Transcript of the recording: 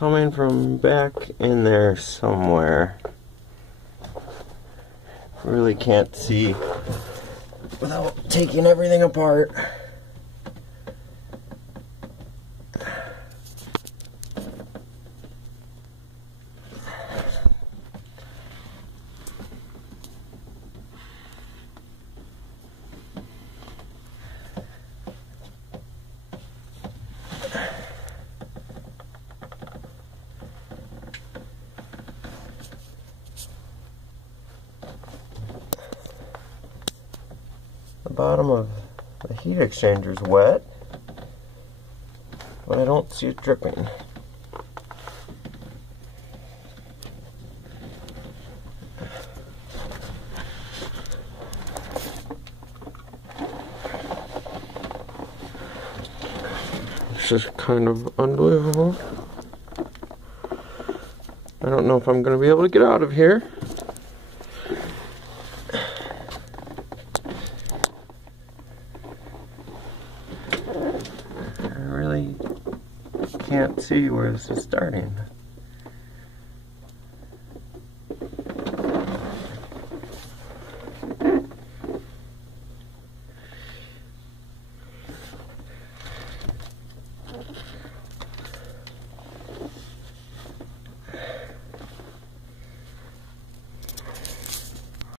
coming from back in there somewhere. Really can't see without taking everything apart. The bottom of the heat exchanger is wet, but I don't see it dripping. This is kind of unbelievable. I don't know if I'm going to be able to get out of here. I really can't see where this is starting.